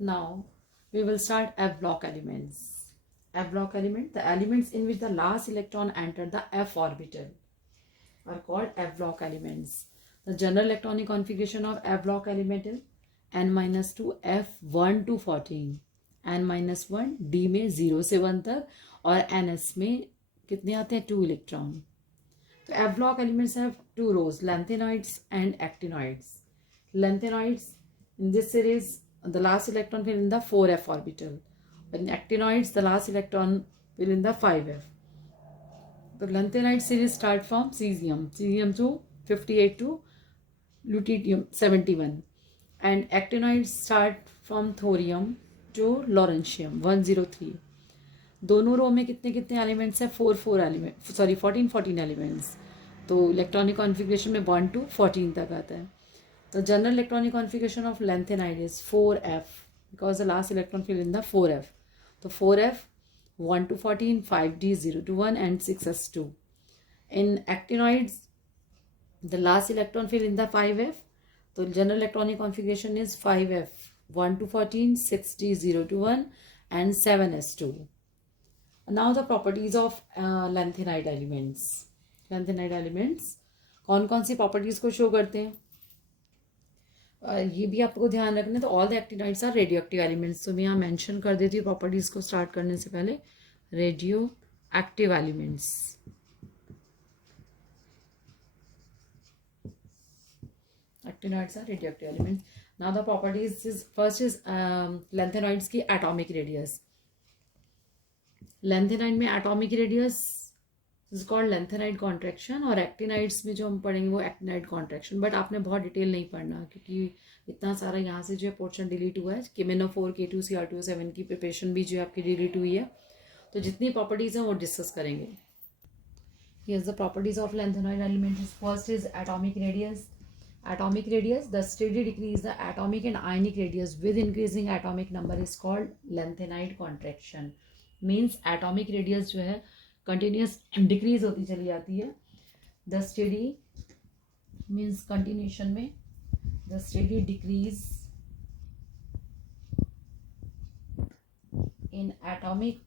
Now we will start F block elements. F block element, the elements in which the last electron entered the F orbital are called F block elements. The general electronic configuration of F block element is n-2 F1 to 14, n-1 D में 0 से 1 तक और ns में कितने आते हैं 2 electron. तो F block elements have two rows, lanthanides and actinoids. Lanthanides in this series, the last electron will in the 4f orbital. In actinoids, the last electron will in the 5f. The lanthanide series start from cesium 258 to lutetium 71, and actinoids start from thorium to lawrencium 103. दोनों रो में कितने कितने elements हैं 14 elements. तो electronic configuration में 1 to 14 तक आता है. The general electronic configuration of lanthanide is 4f because the last electron fell in the 4f. So 4f 1 to 14, 5d 0 to 1 and 6s2. In actinoids, the last electron fell in the 5f. So general electronic configuration is 5f 1 to 14, 6d 0 to 1 and 7s2. Now the properties of lanthanide elements. Lanthanide elements कौन कौन सी properties को show करते हैं ये भी आपको ध्यान रखना है. तो all the actinides are radioactive elements. तो मैं यहाँ मेंशन कर देती हूँ प्रॉपर्टीज को स्टार्ट करने से पहले. Radioactive elements, actinides are radioactive elements. Now the properties is first is lanthanoids की एटॉमिक रेडियस. लैंथेनाइड में atomic radius is called lanthanide contraction, और एक्टिनाइड्स में जो हम पढ़ेंगे वो एक्टिनाइड कॉन्ट्रैक्शन. बट आपने बहुत डिटेल नहीं पढ़ना क्योंकि इतना सारा यहाँ से जो है पोर्शन डिलीट हुआ है. KMnO4 K2 Cr2O7 की प्रिपरेशन भी जो है आपकी डिलीट हुई है. तो जितनी प्रॉपर्टीज हैं वो डिस्कस करेंगे. Here's the properties of lanthanide element. First is atomic radius. Atomic radius, the steady decrease the atomic and ionic radius with increasing atomic number is called lanthanide contraction. Means atomic radius जो है continuous decrease होती चली जाती है. The steady means continuation में the steady decrease in atomic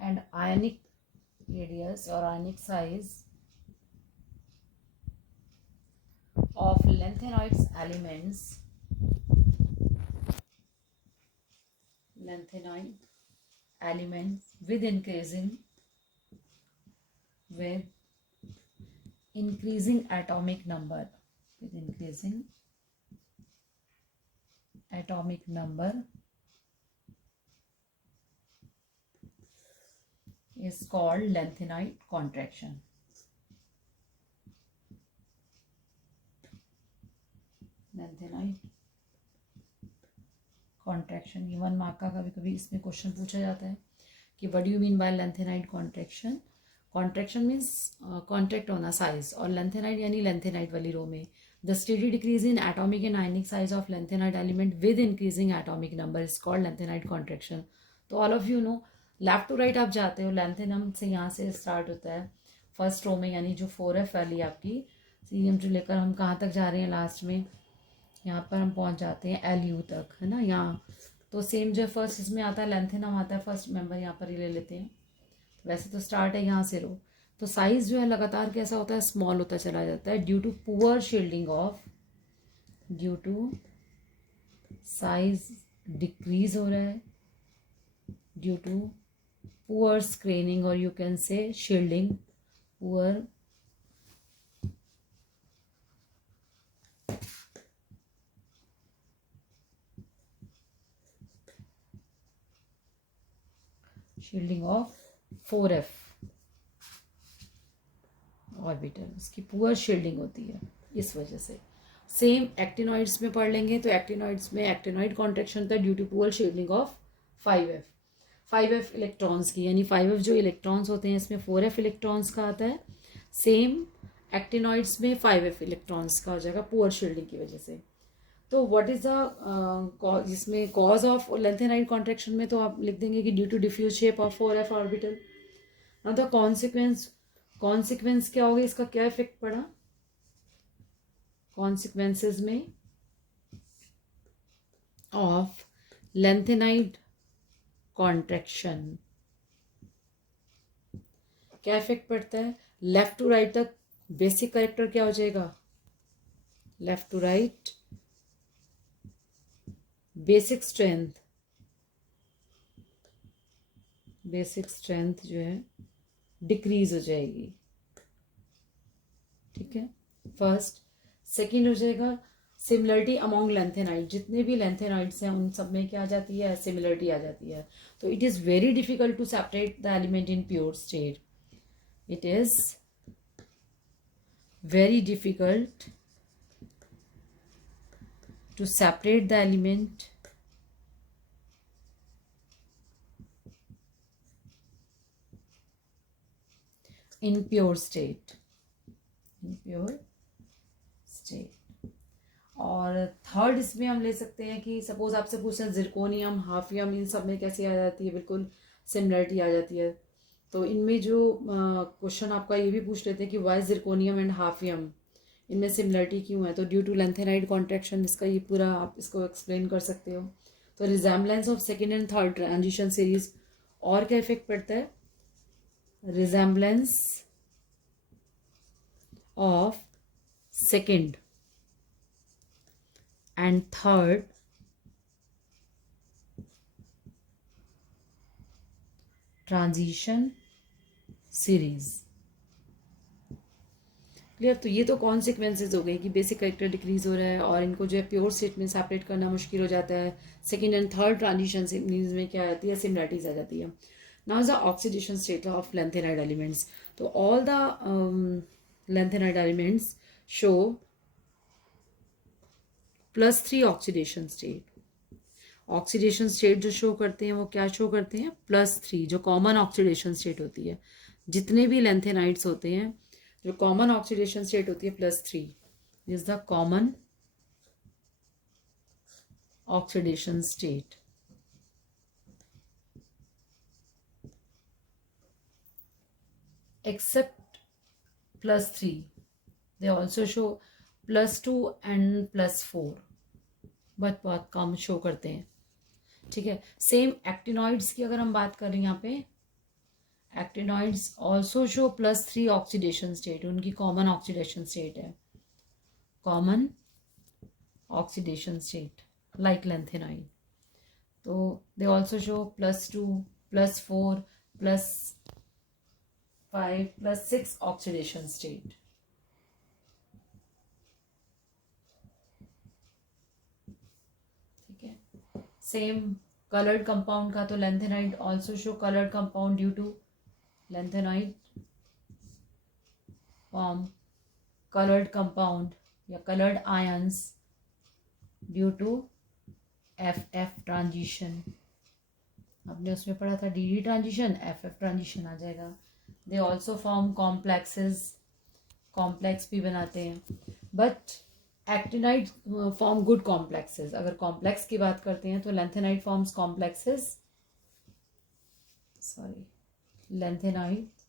and ionic radius or ionic size of lanthanoids elements. Lanthanoid elements with increasing atomic number, with increasing atomic number is called lanthanide contraction. Lanthanide contraction. ये 1 mark का कभी कभी इसमें question पूछा जाता है कि what do you mean by lanthanide contraction. Contraction means contract होना साइज, और लैंथेनाइड यानी लैंथेनाइड वाली रो में the steady decrease in atomic and ionic size of lanthanide element with increasing atomic number is called lanthanide contraction. तो all of you know left to right आप जाते हो. Lanthanum से यहाँ से स्टार्ट होता है फर्स्ट रो में, यानी जो 4f वाली आपकी सीएम जो लेकर हम कहाँ तक जा रहे हैं लास्ट में यहाँ पर हम पहुँच जाते हैं LU तक, है ना. यहाँ तो सेम जो फर्स्ट इसमें आता है लैंथेनम आता है फर्स्ट मेंबर, यहाँ पर ही ले लेते हैं. वैसे तो स्टार्ट है यहाँ से रो. तो साइज जो है लगातार कैसा होता है स्मॉल होता चला जाता है due to poor shielding of, due to size decrease हो रहा है ड्यू टू पुअर स्क्रीनिंग, और you can say shielding, poor shielding of 4f orbital. इसकी पुअर शील्डिंग होती है इस वजह से. सेम एक्टिनॉइड्स में पढ़ लेंगे. तो एक्टिनॉइड्स में एक्टिनॉइड कॉन्ट्रैक्शन होता है due to poor shielding of 5f electrons की, यानी 5f जो इलेक्ट्रॉन्स होते हैं इसमें 4f इलेक्ट्रॉन्स का आता है. सेम एक्टिनॉइड्स में 5f इलेक्ट्रॉन्स का हो जाएगा पुअर शील्डिंग की वजह से. तो व्हाट इज द इसमें कॉज ऑफ लैंथेनाइड कॉन्ट्रैक्शन में तो आप लिख देंगे कि due to diffuse shape of 4f orbital. Now the consequence क्या होगा, इसका क्या इफेक्ट पड़ा. कॉन्सिक्वेंसेस में ऑफ लेंथेनाइड कॉन्ट्रैक्शन। क्या इफेक्ट पड़ता है? लेफ्ट टू राइट तक बेसिक करेक्टर क्या हो जाएगा? Left to right basic strength जो है डिक्रीज हो जाएगी। ठीक है, फर्स्ट। सेकंड हो जाएगा सिमिलरिटी अमॉन्ग लेंथेनाइड। जितने भी लेंथेनाइड्स हैं उन सब में क्या आ जाती है? सिमिलरिटी आ जाती है। तो it is very difficult to separate the element in pure state. It is very difficult to separate the element in pure state, और थर्ड इसमें हम ले सकते हैं कि सपोज आपसे पूछें जिरकोनियम, हाफियम, इन सब में कैसे आ जाती है? बिल्कुल सिमिलरिटी आ जाती है। तो इनमें जो क्वेश्चन आपका ये भी पूछ लेते हैं कि वाई जिरकोनियम एंड हाफियम, इनमें सिमिलरिटी क्यों है? तो ड्यू टू लेंथेनाइड कॉन्ट्रैक्शन, इसका ये पूरा आप इसको एक्सप्लेन कर सकते हो। तो resemblance of second and third transition series. और क्या इफेक्ट पड़ता है? Resemblance of second and third transition series. Clear? तो ये तो कॉन्सिक्वेंसेज हो गए कि बेसिक करेक्टर डिक्रीज हो रहा है और इनको जो है प्योर स्टेट में सेपरेट करना मुश्किल हो जाता है। Second and third transition series में क्या आती है? सिमिलरिटीज आ जाती है। Now the oxidation state of lanthanide elements. तो all the lanthanide elements show +3 oxidation state. Oxidation state जो शो करते हैं वो क्या शो करते हैं? +3, जो कॉमन ऑक्सीडेशन स्टेट होती है। जितने भी लेंथेनाइड्स होते हैं, जो कॉमन ऑक्सीडेशन स्टेट होती है +3 is the common oxidation state. Except +3, they also show +2 and +4, but बहुत कम शो करते हैं। ठीक है, सेम एक्टिनॉइड्स की अगर हम बात करें यहाँ पे, actinoids also show +3 oxidation state. उनकी कॉमन ऑक्सीडेशन स्टेट है, common oxidation state like lanthanide. तो they also show +2, +4, +5, +6 oxidation state. ठीक है, सेम कलर्ड कंपाउंड का, तो lanthanide also show coloured compound due to lanthanide form coloured compound या coloured ions due to FF transition. आपने उसमें पढ़ा था DD ट्रांजिशन, FF ट्रांजिशन आ जाएगा। They also form complexes, complex भी बनाते हैं। But actinide form good complexes. अगर कॉम्प्लेक्स की बात करते हैं तो lanthanide forms complexes, lanthanides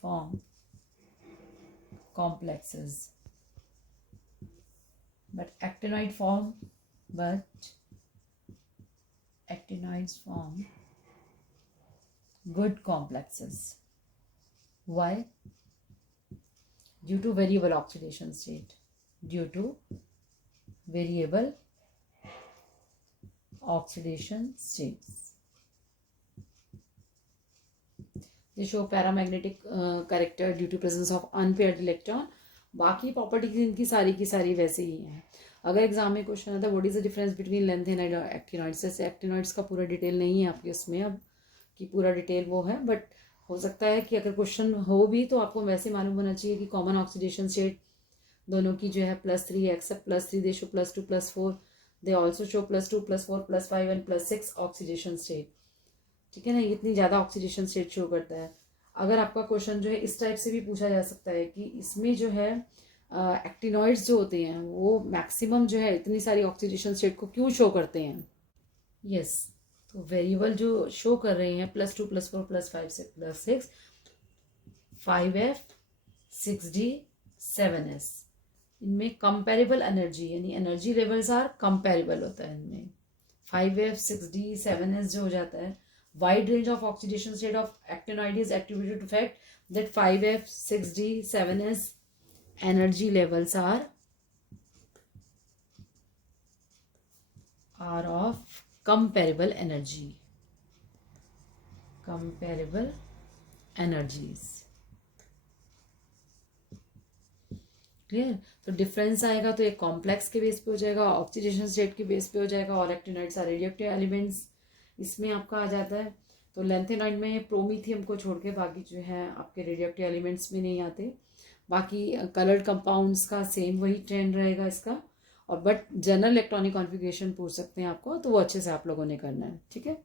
form complexes, but actinides form good complexes. Why? Due to variable oxidation state. Due to variable oxidation states. They show paramagnetic character due to presence of unpaired electron. बाकी properties इनकी सारी की सारी वैसे ही हैं। अगर exam में question आता है what is the difference between lanthanide और एक्टिनॉइड्स, जैसे एक्टिनॉइड्स का पूरा डिटेल नहीं है आपके उसमें अब कि पूरा डिटेल वो है, बट हो सकता है कि अगर क्वेश्चन हो भी तो आपको वैसे मालूम होना चाहिए कि कॉमन ऑक्सीडेशन स्टेट दोनों की जो है +3, except +3 they show +2, +4, they also show +2, +4, +5 and +6 oxidation state. ठीक है ना, इतनी ज़्यादा ऑक्सीडेशन स्टेट शो करता है। अगर आपका क्वेश्चन जो है इस टाइप से भी पूछा जा सकता है कि इसमें जो है एक्टिनॉइड्स जो होते हैं वो मैक्सिमम जो है इतनी सारी ऑक्सीडेशन स्टेट को क्यों शो करते हैं? यस, तो वेरिएबल जो शो कर रहे हैं +2, +4, +5 से +6, 5F, 6D, 7S। इनमें कंपेरेबल एनर्जी यानी एनर्जी लेवल्स आर कंपेरेबल होता है इनमें. 5F 6D 7S जो हो जाता है, wide range of oxidation state of actinoid is attributed to fact that 5F 6D 7S energy levels are of comparable energies. Clear. तो difference आएगा तो एक कॉम्प्लेक्स के बेस पे हो जाएगा, ऑक्सीडेशन स्टेट के बेस पे हो जाएगा, और एक्टिनोइड्स आर रेडियोएक्टिव एलिमेंट्स इसमें आपका आ जाता है. तो लेंथेनॉइड में प्रोमीथियम को छोड़ के बाकी जो है आपके रेडियोएक्टिव एलिमेंट्स में नहीं आते. बाकी कलर्ड कंपाउंड्स का सेम वही ट्रेंड रहेगा इसका. और बट जनरल इलेक्ट्रॉनिक कॉन्फ़िगरेशन पूछ सकते हैं आपको, तो वो अच्छे से आप लोगों ने करना है. ठीक है.